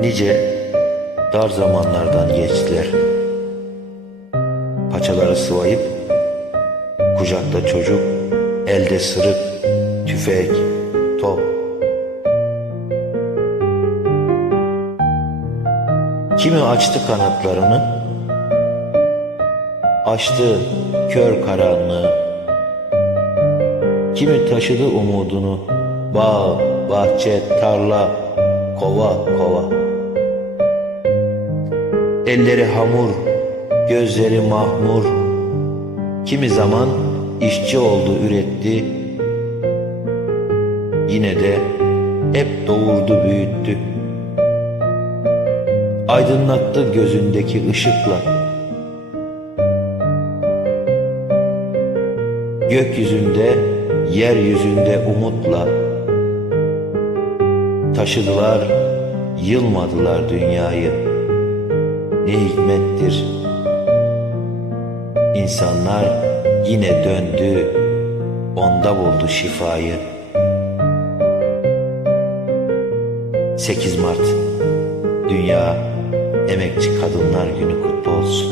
Nice dar zamanlardan geçtiler. Paçaları sıvayıp, kucakta çocuk, elde sırık, tüfek, top. Kimi açtı kanatlarını, açtı kör karanlığı. Kimi taşıdı umudunu, bağ, bahçe, tarla, kova, kova. Elleri hamur, gözleri mahmur. Kimi zaman işçi oldu, üretti. Yine de hep doğurdu, büyüttü. Aydınlattı gözündeki ışıkla. Gökyüzünde, yeryüzünde umutla. Taşıdılar, yılmadılar dünyayı. Ne hikmettir. İnsanlar yine döndü, onda buldu şifayı. 8 Mart Dünya Emekçi Kadınlar Günü kutlu olsun.